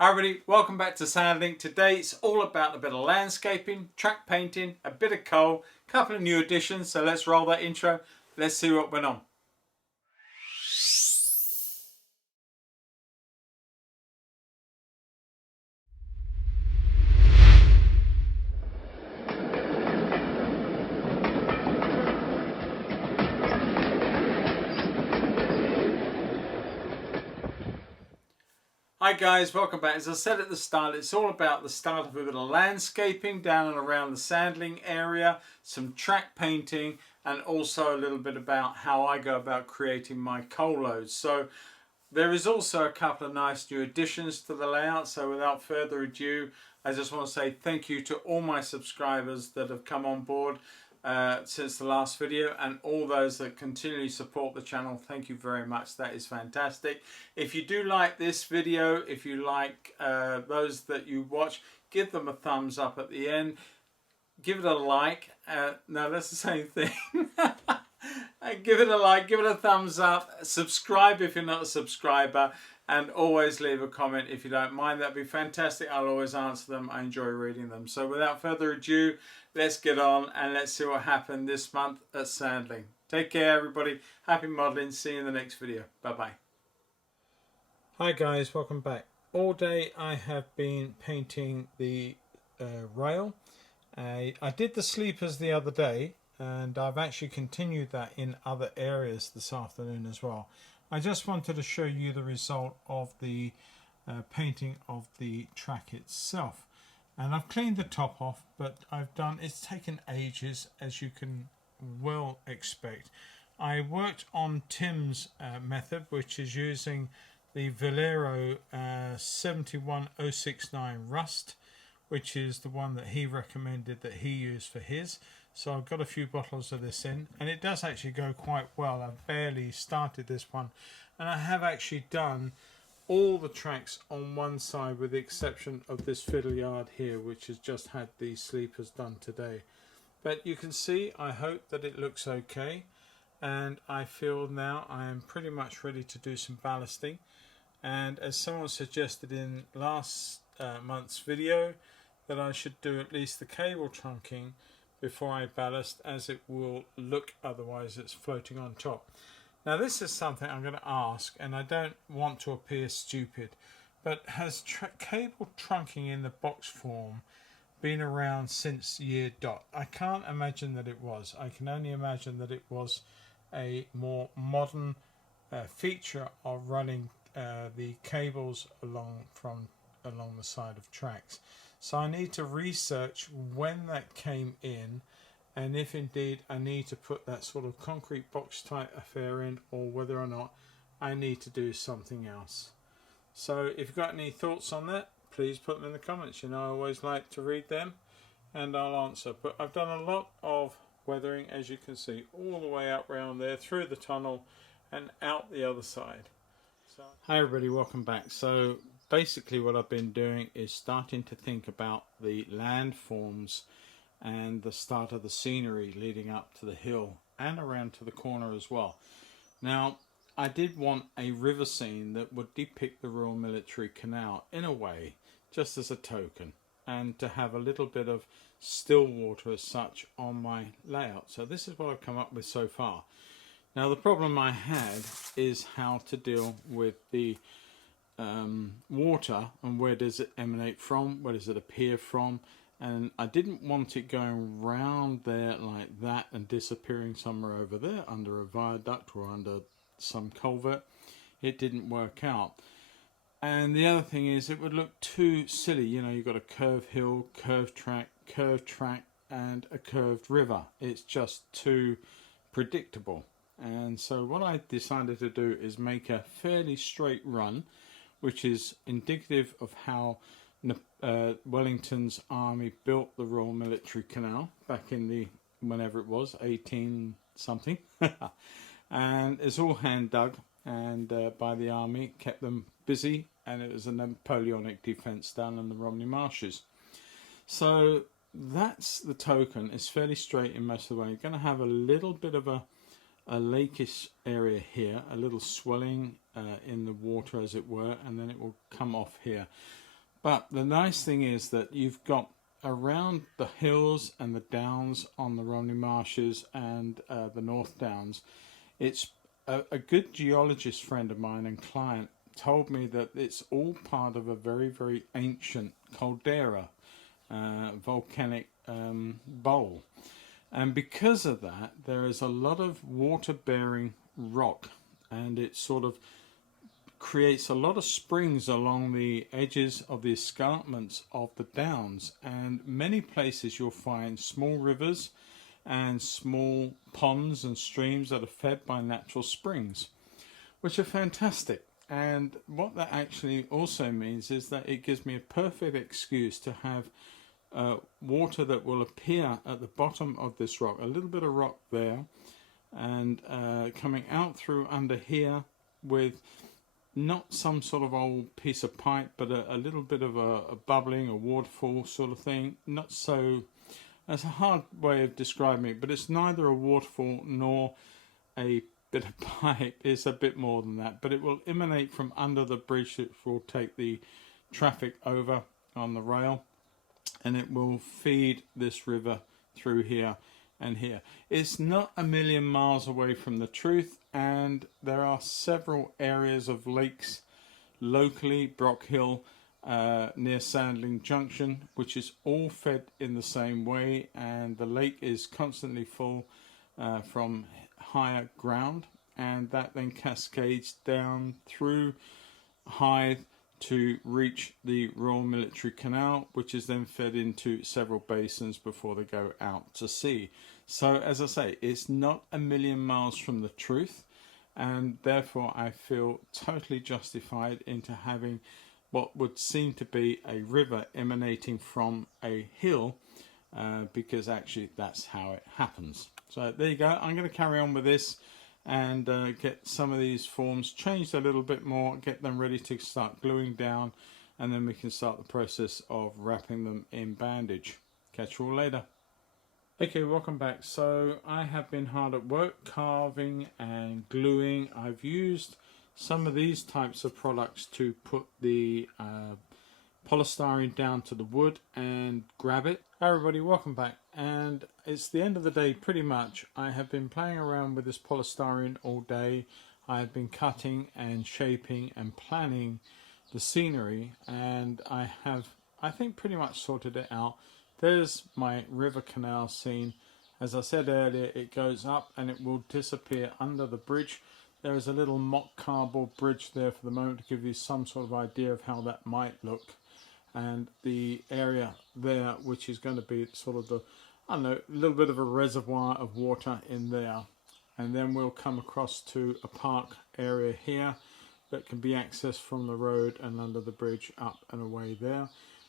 Hi everybody, welcome back to Sandling. Today it's all about a bit of landscaping, track painting, a bit of coal, a couple of new additions. So let's roll that intro. Let's see what went on. Hi guys, welcome back. As I said at the start, it's all about the start of a bit of landscaping down and around the Sandling area, some track painting, and also a little bit about how I go about creating my coal loads. So there is also a couple of nice new additions to the layout. So without further ado, I just want to say thank you to all my subscribers that have come on board since the last video, and all those that continually support the channel. Thank you very much. That is fantastic. If you do like this video, if you like those that you watch, give them a thumbs up at the end. Give it a like. No, that's the same thing. Give it a like, give it a thumbs up, subscribe if you're not a subscriber, and always leave a comment if you don't mind. That'd be fantastic. I'll always answer them. I enjoy reading them. So without further ado, let's get on and let's see what happened this month at Sandling. Take care everybody. Happy modelling. See you in the next video. Bye bye. Hi guys, welcome back. All day I have been painting the rail. I did the sleepers the other day, and I've actually continued that in other areas this afternoon as well. I just wanted to show you the result of the painting of the track itself. And I've cleaned the top off, but it's taken ages, as you can well expect. I worked on Tim's method, which is using the Valero 71069 Rust, which is the one that he recommended that he used for his. So I've got a few bottles of this in, and it does actually go quite well. I've barely started this one, and I have actually done all the tracks on one side with the exception of this fiddle yard here, which has just had these sleepers done today. But you can see, I hope that it looks okay, and I feel now I am pretty much ready to do some ballasting. And as someone suggested in last month's video, that I should do at least the cable trunking before I ballast, as it will look otherwise it's floating on top. Now this is something I'm going to ask, and I don't want to appear stupid, but has cable trunking in the box form been around since year dot? I can't imagine that it was. I can only imagine that it was a more modern feature of running the cables along the side of tracks. So I need to research when that came in, and if indeed I need to put that sort of concrete box type affair in, or whether or not I need to do something else. So if you've got any thoughts on that, please put them in the comments. You know, I always like to read them and I'll answer. But I've done a lot of weathering, as you can see, all the way up round there, through the tunnel and out the other side. Hi everybody, welcome back. So basically what I've been doing is starting to think about the landforms and the start of the scenery leading up to the hill and around to the corner as well. Now I did want a river scene that would depict the Royal Military Canal in a way, just as a token, and to have a little bit of still water as such on my layout. So this is what I've come up with so far. Now the problem I had is how to deal with the water, and where does it emanate from, where does it appear from, and I didn't want it going round there like that and disappearing somewhere over there under a viaduct or under some culvert. It didn't work out. And the other thing is, it would look too silly. You know, you've got a curved hill, curved track, and a curved river. It's just too predictable. And so what I decided to do is make a fairly straight run, which is indicative of how Wellington's army built the Royal Military Canal back in the, whenever it was, 18 something. And it's all hand dug and by the army, kept them busy, and it was a Napoleonic defence down in the Romney Marshes. So that's the token. It's fairly straight in most of the way. You're going to have a little bit of a lakeish area here, a little swelling in the water as it were, and then it will come off here. But the nice thing is that you've got around the hills and the downs on the Romney Marshes and the North Downs, it's a good geologist friend of mine and client told me that it's all part of a very, very ancient caldera, volcanic bowl. And because of that, there is a lot of water-bearing rock, and it sort of creates a lot of springs along the edges of the escarpments of the downs. And many places you'll find small rivers and small ponds and streams that are fed by natural springs, which are fantastic. And what that actually also means is that it gives me a perfect excuse to have water that will appear at the bottom of this rock, a little bit of rock there, and coming out through under here with not some sort of old piece of pipe, but a little bit of a bubbling, a waterfall sort of thing. Not so, that's a hard way of describing it, but it's neither a waterfall nor a bit of pipe. It's a bit more than that, but it will emanate from under the bridge that will take the traffic over on the rail, and it will feed this river through here and here. It's not a million miles away from the truth, and there are several areas of lakes locally, Brock Hill, near Sandling Junction, which is all fed in the same way, and the lake is constantly full from higher ground, and that then cascades down through Hythe to reach the Royal Military Canal, which is then fed into several basins before they go out to sea. So as I say, it's not a million miles from the truth, and therefore I feel totally justified into having what would seem to be a river emanating from a hill, because actually that's how it happens. So there you go. I'm going to carry on with this and get some of these forms changed a little bit more, get them ready to start gluing down, and then we can start the process of wrapping them in bandage. Catch you all later. Okay, welcome back. So I have been hard at work carving and gluing. I've used some of these types of products to put the polystyrene down to the wood and grab it. Hi everybody, welcome back. And it's the end of the day pretty much. I have been playing around with this polystyrene all day. I have been cutting and shaping and planning the scenery, and I have, I think, pretty much sorted it out. There's my river canal scene. As I said earlier, it goes up and it will disappear under the bridge. There is a little mock cardboard bridge there for the moment to give you some sort of idea of how that might look. And the area there, which is going to be sort of the, I don't know, a little bit of a reservoir of water in there. And then we'll come across to a park area here that can be accessed from the road and under the bridge up and away there.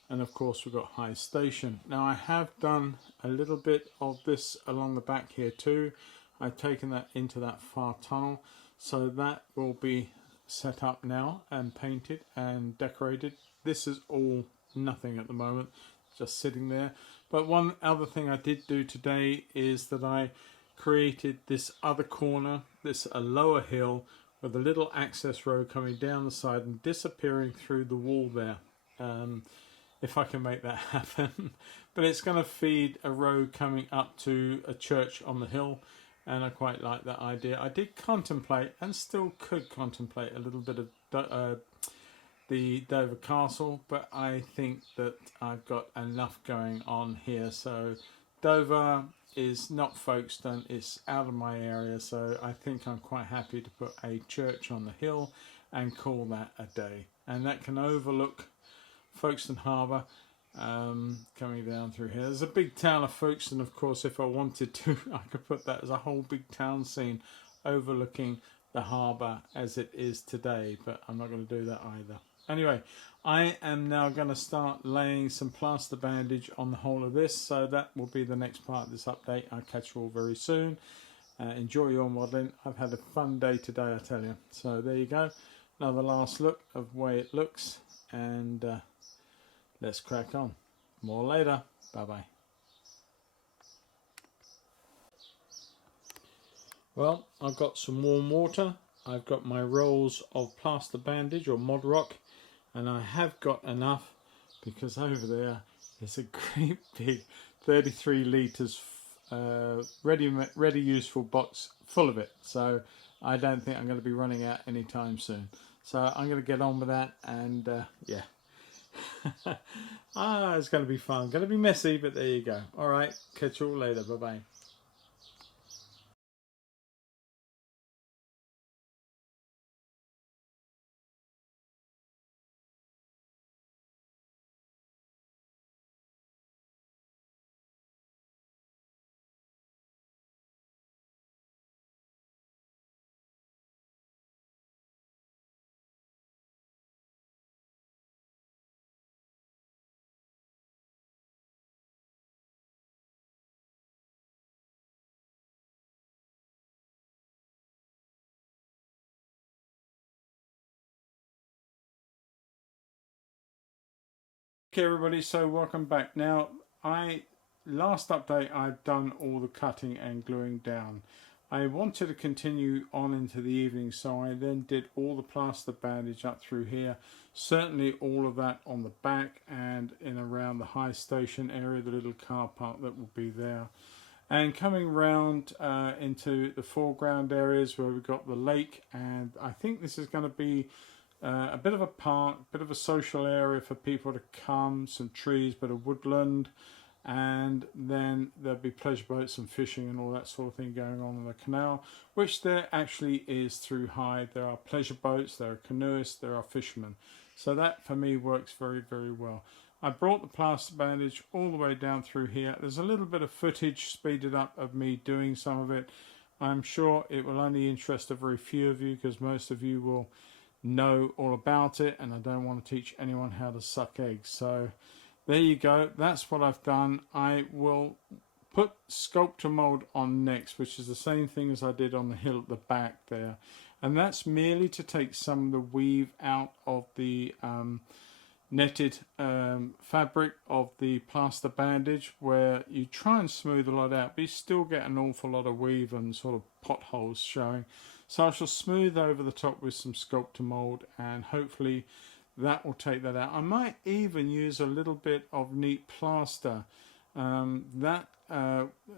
And of course we've got High Station. Now I have done a little bit of this along the back here too. I've taken that into that far tunnel. So that will be set up now and painted and decorated. This is all nothing at the moment, just sitting there. But one other thing I did do today is that I created this other corner, this a lower hill with a little access road coming down the side and disappearing through the wall there. If I can make that happen. But it's going to feed a road coming up to a church on the hill, and I quite like that idea. I did contemplate, and still could contemplate, a little bit of the Dover Castle, but I think that I've got enough going on here. So Dover is not Folkestone, it's out of my area, so I think I'm quite happy to put a church on the hill and call that a day. And that can overlook Folkestone Harbour coming down through here. There's a big town of Folkestone, of course. If I wanted to, I could put that as a whole big town scene overlooking the harbour as it is today, but I'm not going to do that either. Anyway, I am now going to start laying some plaster bandage on the whole of this, so that will be the next part of this update. I'll catch you all very soon. Enjoy your modelling. I've had a fun day today, I tell you. So there you go. Another last look of the way it looks, and let's crack on. More later. Bye-bye. Well, I've got some warm water. I've got my rolls of plaster bandage or mod rock, and I have got enough because over there is a great big 33 litres ready useful box full of it. So I don't think I'm going to be running out anytime soon. So I'm going to get on with that, and yeah. It's going to be fun. Going to be messy, but there you go. All right, catch you all later. Bye-bye. Okay, everybody, so welcome back. Now, last update I've done all the cutting and gluing down. I wanted to continue on into the evening, so I then did all the plaster bandage up through here, certainly all of that on the back and in around the high station area, the little car park that will be there. And coming round into the foreground areas where we've got the lake, and I think this is going to be a bit of a park, bit of a social area for people to come, some trees, bit of woodland, and then there'll be pleasure boats and fishing and all that sort of thing going on in the canal, which there actually is through Hyde. There are pleasure boats, there are canoeists, there are fishermen. So that for me works very, very well. I brought the plaster bandage all the way down through here. There's a little bit of footage speeded up of me doing some of it. I'm sure it will only interest a very few of you, because most of you will know all about it, and I don't want to teach anyone how to suck eggs. So there you go, that's what I've done. I will put sculptor mold on next, which is the same thing as I did on the hill at the back there, and that's merely to take some of the weave out of the netted fabric of the plaster bandage, where you try and smooth a lot out, but you still get an awful lot of weave and sort of potholes showing. So I shall smooth over the top with some sculptor mold, and hopefully that will take that out. I might even use a little bit of neat plaster.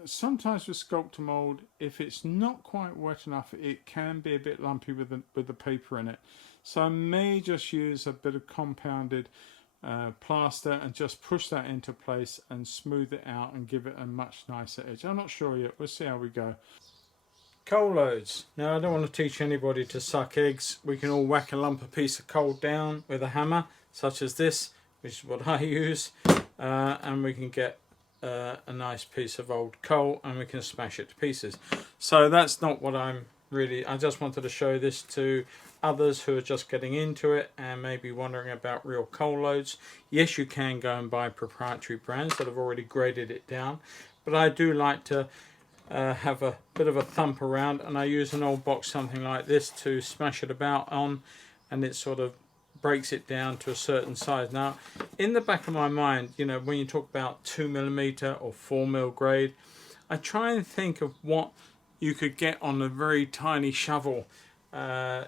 Sometimes with sculptor mold, if it's not quite wet enough, it can be a bit lumpy with the paper in it. So I may just use a bit of compounded plaster and just push that into place and smooth it out and give it a much nicer edge. I'm not sure yet. We'll see how we go. Coal loads. Now, I don't want to teach anybody to suck eggs. We can all whack a lump of piece of coal down with a hammer, such as this, which is what I use, and we can get a nice piece of old coal, and we can smash it to pieces. So that's not what I just wanted to show this to others who are just getting into it and maybe wondering about real coal loads. Yes, you can go and buy proprietary brands that have already graded it down, but I do like to have a bit of a thump around, and I use an old box, something like this, to smash it about on, and it sort of breaks it down to a certain size. Now, in the back of my mind, you know, when you talk about 2mm or 4mm grade, I try and think of what you could get on a very tiny shovel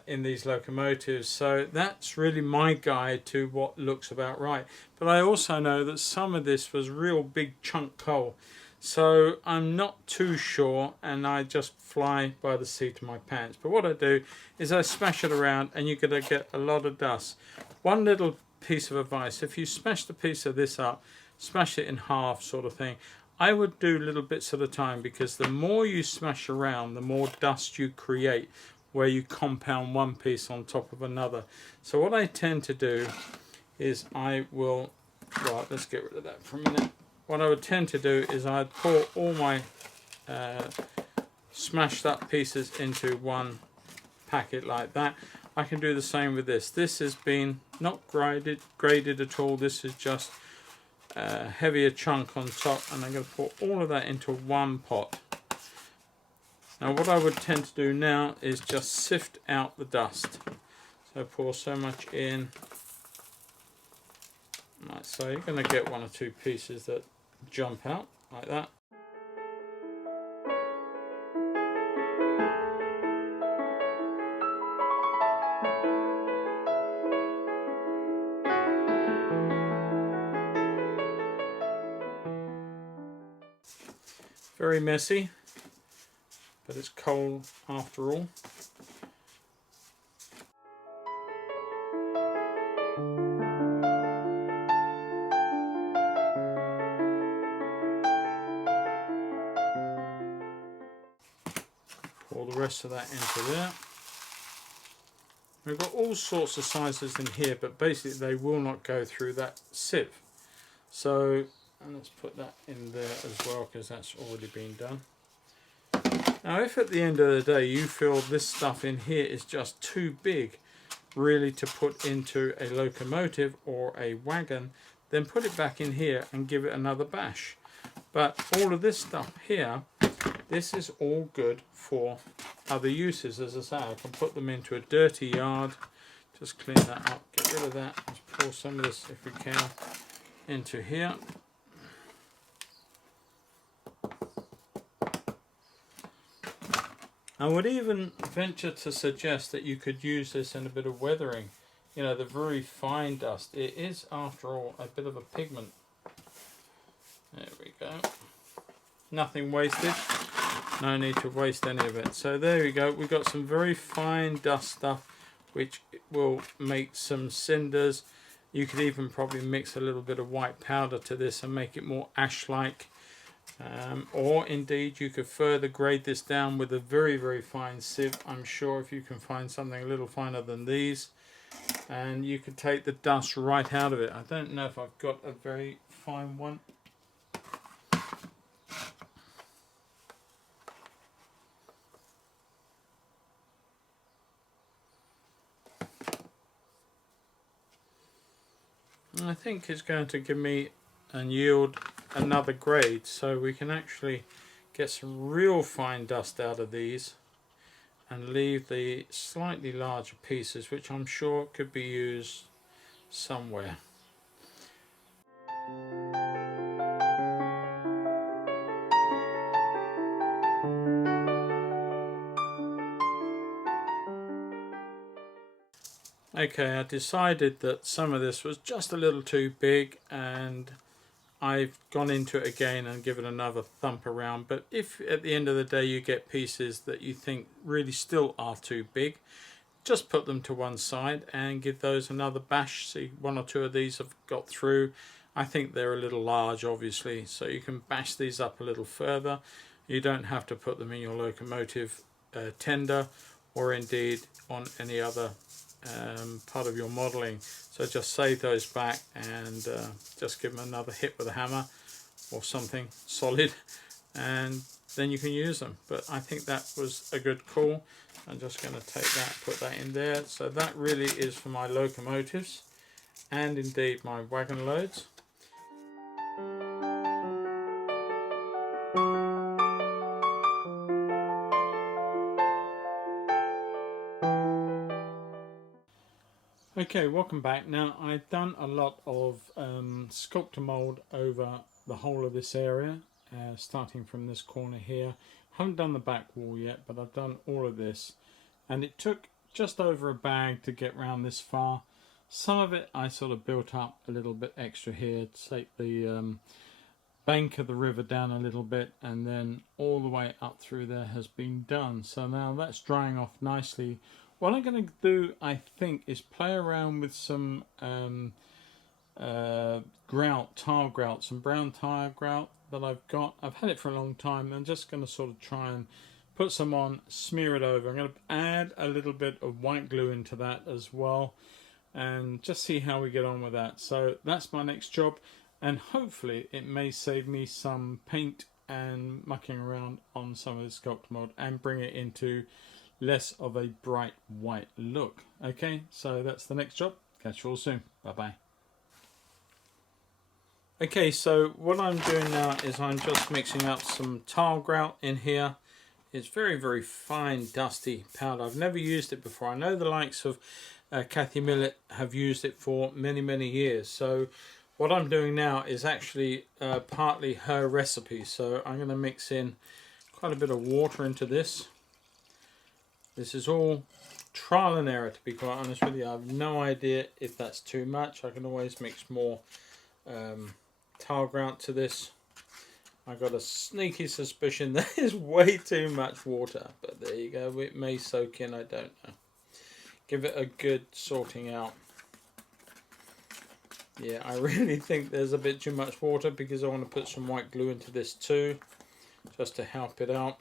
in these locomotives. So that's really my guide to what looks about right. But I also know that some of this was real big chunk coal. So I'm not too sure, and I just fly by the seat of my pants. But what I do is I smash it around, and you're going to get a lot of dust. One little piece of advice: if you smash the piece of this up, smash it in half sort of thing. I would do little bits at a time, because the more you smash around, the more dust you create where you compound one piece on top of another. So what I tend to do is I will, right, let's get rid of that for a minute. What I would tend to do is I'd pour all my smashed up pieces into one packet like that. I can do the same with this. This has been not graded at all. This is just a heavier chunk on top, and I'm going to pour all of that into one pot. Now what I would tend to do now is just sift out the dust. So pour so much in. Right, so you're going to get one or two pieces that jump out like that. Very messy, but it's coal after all. Pour the rest of that into there. We've got all sorts of sizes in here, but basically they will not go through that sieve. So, and let's put that in there as well, because that's already been done. Now, if at the end of the day you feel this stuff in here is just too big really to put into a locomotive or a wagon, then put it back in here and give it another bash. But all of this stuff here, this is all good for other uses. As I say, I can put them into a dirty yard, just clean that up, get rid of that. Let's pour some of this, if we can, into here. I would even venture to suggest that you could use this in a bit of weathering. You know, the very fine dust. It is, after all, a bit of a pigment. There we go. Nothing wasted. No need to waste any of it. So there we go. We've got some very fine dust stuff, which will make some cinders. You could even probably mix a little bit of white powder to this and make it more ash-like. Or indeed you could further grade this down with a very, very fine sieve. I'm sure if you can find something a little finer than these, and you could take the dust right out of it. I don't know if I've got a very fine one. I think it's going to give me and yield another grade, so we can actually get some real fine dust out of these and leave the slightly larger pieces, which I'm sure could be used somewhere. Okay, I decided that some of this was just a little too big, and I've gone into it again and given another thump around. But if at the end of the day you get pieces that you think really still are too big, just put them to one side and give those another bash. See, one or two of these have got through. I think they're a little large, obviously, so you can bash these up a little further. You don't have to put them in your locomotive tender, or indeed on any other part of your modelling. So just save those back and just give them another hit with a hammer or something solid, and then you can use them. But I think that was a good call. I'm just going to take that, put that in there. So that really is for my locomotives and indeed my wagon loads. Okay, welcome back. Now, I've done a lot of sculptor mould over the whole of this area, starting from this corner here. Haven't done the back wall yet, but I've done all of this, and it took just over a bag to get round this far. Some of it I sort of built up a little bit extra here to take the bank of the river down a little bit, and then all the way up through there has been done. So now that's drying off nicely. What I'm going to do, I think, is play around with some grout, tile grout, some brown tile grout that I've got. I've had it for a long time. I'm just going to sort of try and put some on, smear it over. I'm going to add a little bit of white glue into that as well, and just see how we get on with that. So that's my next job, and hopefully it may save me some paint and mucking around on some of the sculptor mold and bring it into less of a bright white look. Okay, so that's the next job. Catch you all soon. Bye bye. Okay, so what I'm doing now is I'm just mixing up some tile grout in here. It's very, very fine, dusty powder. I've never used it before. I know the likes of Kathy Millett have used it for many, many years. So what I'm doing now is actually partly her recipe. So I'm going to mix in quite a bit of water into this. This is all trial and error, to be quite honest with you. I have no idea if that's too much. I can always mix more tile grout to this, I got a sneaky suspicion there is way too much water, but there you go. It may soak in, I don't know. Give it a good sorting out. Yeah, I really think there's a bit too much water because I want to put some white glue into this too, just to help it out.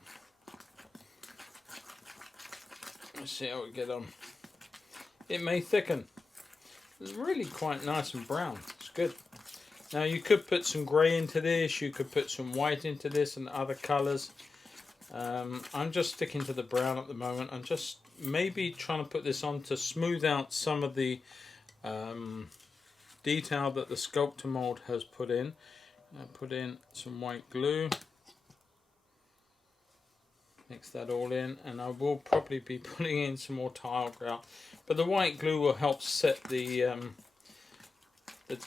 Let's see how we get on. It may thicken. It's really quite nice and brown. It's good. Now you could put some grey into this, you could put some white into this and other colours. I'm just sticking to the brown at the moment. I'm just maybe trying to put this on to smooth out some of the detail that the sculptor mould has put in. I put in some white glue. Mix that all in, and I will probably be putting in some more tile grout. But the white glue will help set the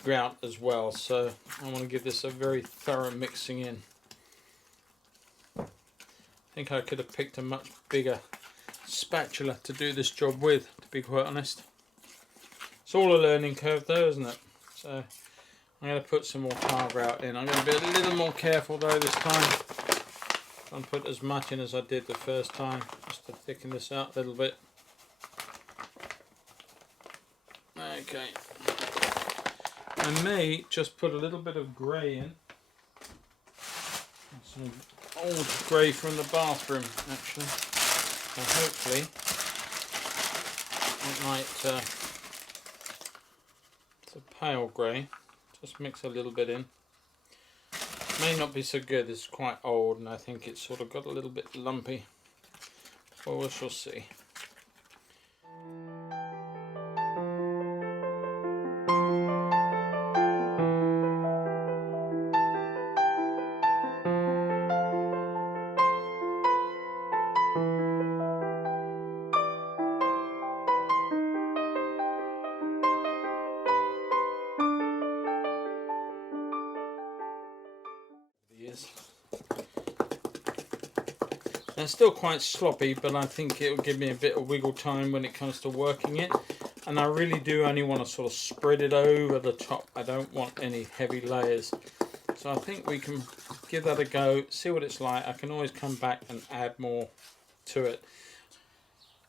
grout as well, so I want to give this a very thorough mixing in. I think I could have picked a much bigger spatula to do this job with, to be quite honest. It's all a learning curve though, isn't it? So I'm going to put some more tile grout in. I'm going to be a little more careful though this time. Don't put as much in as I did the first time, just to thicken this out a little bit. Okay. I may just put a little bit of grey in. Some old grey from the bathroom, actually. So hopefully it might. It's a pale grey. Just mix a little bit in. May not be so good. It's quite old, and I think it's sort of got a little bit lumpy. Well, we shall see. It's still quite sloppy, but I think it will give me a bit of wiggle time when it comes to working it. And I really do only want to sort of spread it over the top. I don't want any heavy layers. So I think we can give that a go, see what it's like. I can always come back and add more to it.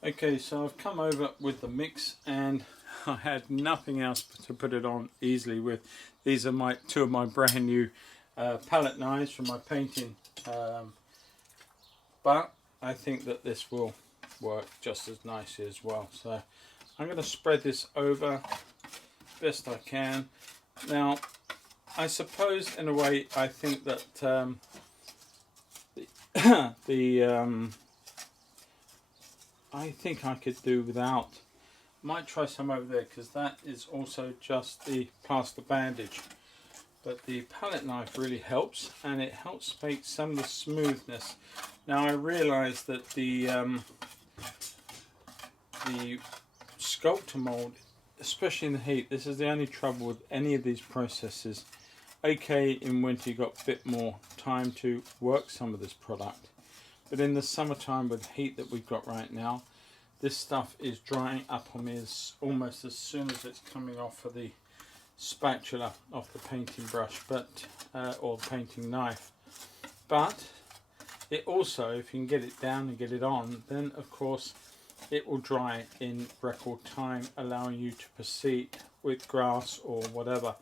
Okay, so I've come over with the mix, and I had nothing else to put it on easily with. These are two of my brand new palette knives from my painting. But I think that this will work just as nicely as well. So I'm going to spread this over best I can. Now, I suppose in a way I think that I think I could do without. Might try some over there because that is also just the plaster bandage. But the palette knife really helps, and it helps make some of the smoothness. Now I realise that the sculptor mould, especially in the heat, this is the only trouble with any of these processes. Okay, in winter you've got a bit more time to work some of this product, but in the summertime with the heat that we've got right now, this stuff is drying up on me almost as soon as it's coming off of the spatula, off the painting brush, but or the painting knife. But it also, if you can get it down and get it on, then of course it will dry in record time, allowing you to proceed with grass or whatever.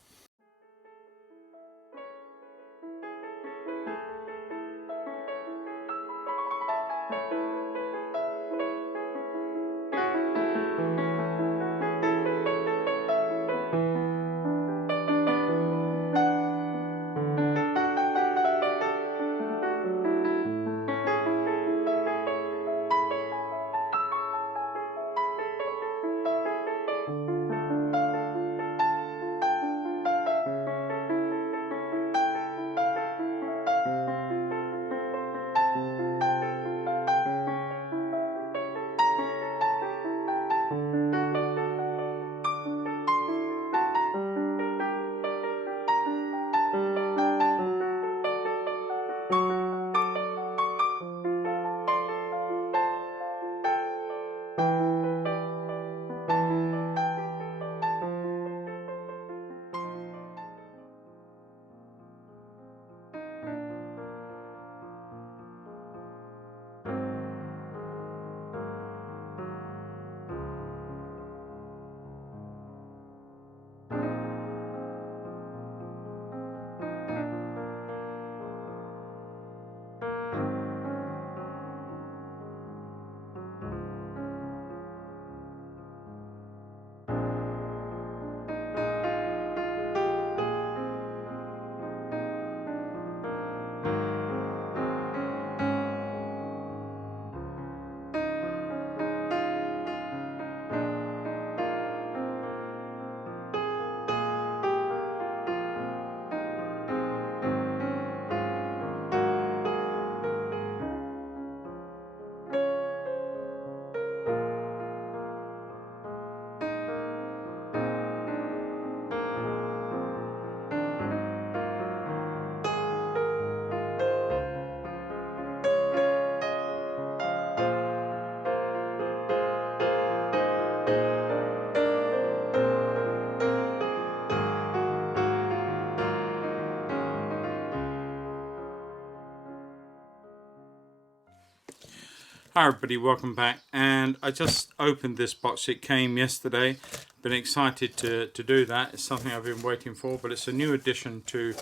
Hi everybody, welcome back. And I just opened this box. It came yesterday. Been excited to do that. It's something I've been waiting for, but it's a new addition to,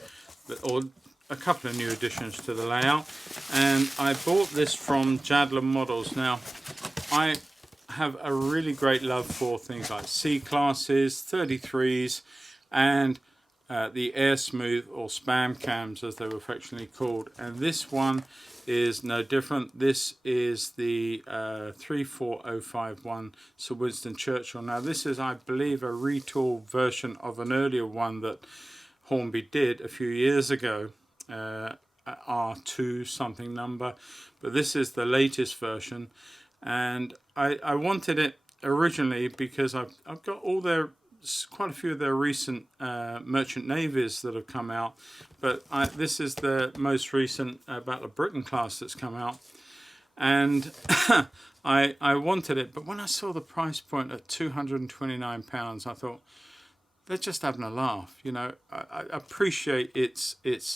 or a couple of new additions to the layout. And I bought this from Jadler Models. Now, I have a really great love for things like C classes, 33s, and the Air Smooth or Spam Cams as they were affectionately called. And this one is no different. This is the 34051 Sir Winston Churchill. Now this is, I believe, a retool version of an earlier one that Hornby did a few years ago, R2 something number, but this is the latest version. And I wanted it originally because I've got all their, quite a few of their recent merchant navies that have come out, but this is the most recent Battle of Britain class that's come out, and I wanted it, but when I saw the price point at £229, I thought they're just having a laugh. You know, I appreciate it's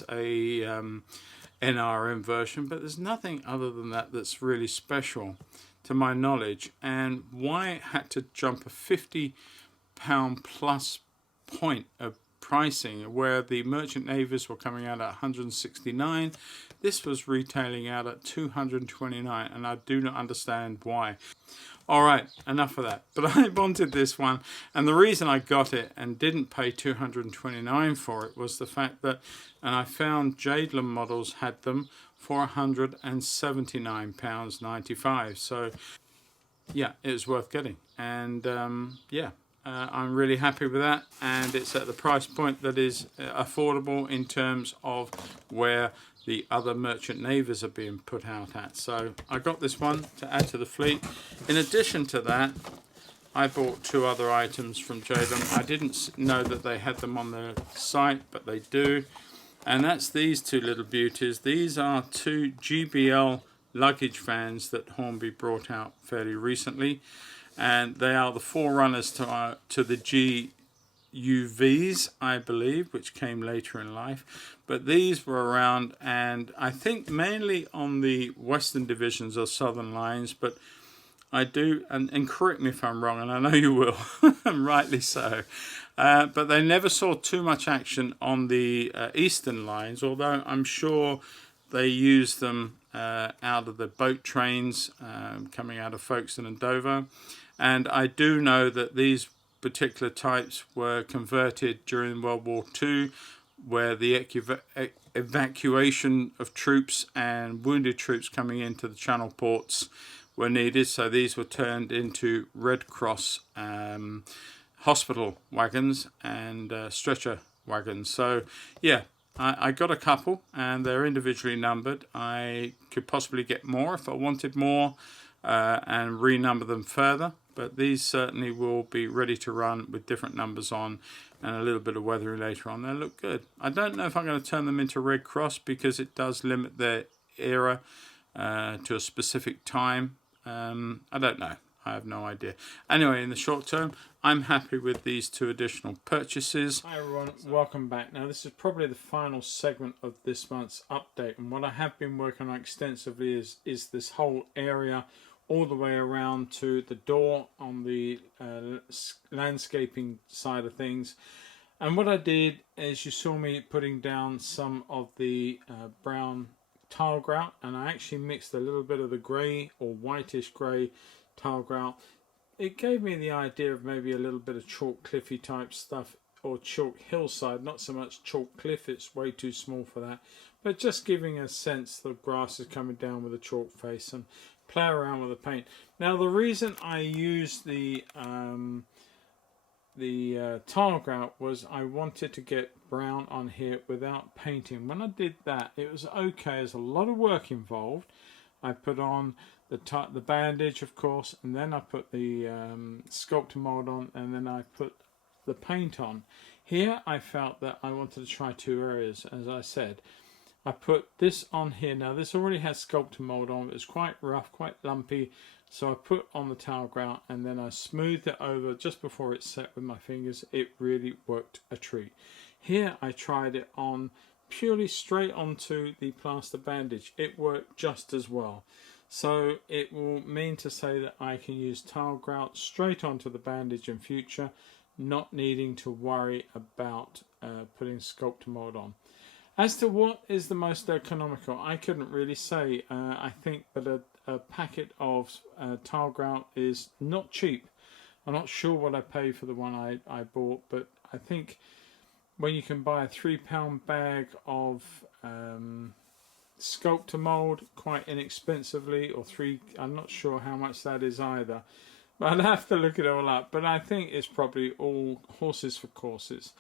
a NRM version, but there's nothing other than that that's really special to my knowledge. And why it had to jump a £50 plus point of pricing, where the merchant navies were coming out at 169, this was retailing out at 229, and I do not understand why. All right, enough of that. But I wanted this one, and the reason I got it and didn't pay 229 for it was the fact that, and I found Jadler Models had them for £179.95. So yeah, it was worth getting, and yeah. I'm really happy with that, and it's at the price point that is affordable in terms of where the other merchant navies are being put out at. So I got this one to add to the fleet. In addition to that, I bought two other items from Jadler. I didn't know that they had them on their site, but they do, and that's these two little beauties. These are two GBL luggage vans that Hornby brought out fairly recently, and they are the forerunners to the GUVs, I believe, which came later in life. But these were around, and I think mainly on the western divisions or southern lines, but I do, and correct me if I'm wrong, and I know you will, and rightly so, but they never saw too much action on the eastern lines, although I'm sure they used them out of the boat trains coming out of Folkestone and Dover. And I do know that these particular types were converted during World War II, where the evacuation of troops and wounded troops coming into the channel ports were needed. So these were turned into Red Cross hospital wagons and stretcher wagons. So yeah, I got a couple, and they're individually numbered. I could possibly get more if I wanted more and renumber them further. But these certainly will be ready to run with different numbers on and a little bit of weathering later on. They look good. I don't know if I'm going to turn them into Red Cross because it does limit their era to a specific time. I don't know. I have no idea. Anyway, in the short term, I'm happy with these two additional purchases. Hi everyone, welcome back. Now this is probably the final segment of this month's update, and what I have been working on extensively is this whole area all the way around to the door on the landscaping side of things. And what I did is, you saw me putting down some of the brown tile grout, and I actually mixed a little bit of the grey or whitish grey tile grout. It gave me the idea of maybe a little bit of chalk cliffy type stuff, or chalk hillside, not so much chalk cliff, it's way too small for that, but just giving a sense the grass is coming down with a chalk face, and play around with the paint. Now the reason I used the tile grout was I wanted to get brown on here without painting. When I did that, it was okay. There's a lot of work involved. I put on the bandage, of course, and then I put the sculptor mold on, and then I put the paint on. Here I felt that I wanted to try two areas. As I said, I put this on here. Now this already has sculptor mold on. It's quite rough, quite lumpy, so I put on the tile grout, and then I smoothed it over just before it set with my fingers. It really worked a treat. Here I tried it on purely straight onto the plaster bandage. It worked just as well. So it will mean to say that I can use tile grout straight onto the bandage in future, not needing to worry about putting sculptor mold on. As to what is the most economical, I couldn't really say. I think that a packet of tile grout is not cheap. I'm not sure what I paid for the one I bought, but I think when you can buy a £3 bag of sculptor mold quite inexpensively, or I'm not sure how much that is either, but I'd have to look it all up. But I think it's probably all horses for courses.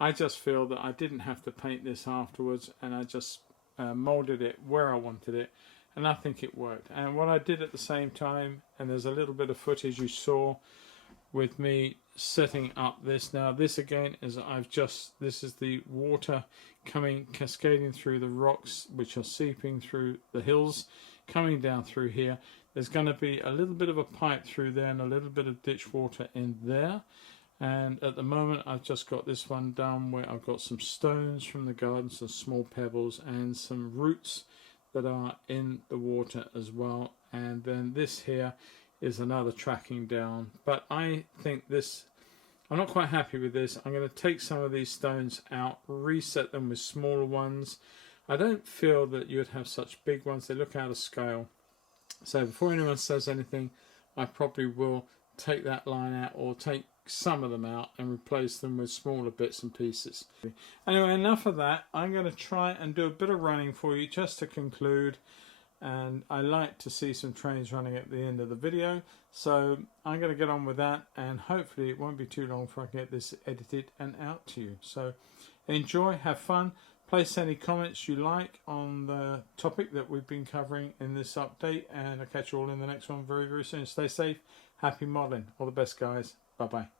I just feel that I didn't have to paint this afterwards, and I just molded it where I wanted it, and I think it worked. And what I did at the same time, and there's a little bit of footage you saw with me setting up this. Now this again is this is the water cascading through the rocks, which are seeping through the hills, coming down through here. There's going to be a little bit of a pipe through there and a little bit of ditch water in there. And at the moment I've just got this one done where I've got some stones from the garden, some small pebbles and some roots that are in the water as well. And then this here is another tracking down. But I think this, I'm not quite happy with this. I'm going to take some of these stones out, reset them with smaller ones. I don't feel that you'd have such big ones. They look out of scale. So before anyone says anything, I probably will take that line out, or take some of them out and replace them with smaller bits and pieces. Anyway, enough of that. I'm going to try and do a bit of running for you just to conclude. And I like to see some trains running at the end of the video, so I'm going to get on with that, and hopefully it won't be too long before I can get this edited and out to you. So enjoy, have fun, place any comments you like on the topic that we've been covering in this update, and I'll catch you all in the next one very, very soon. Stay safe, happy modelling, all the best guys, bye bye.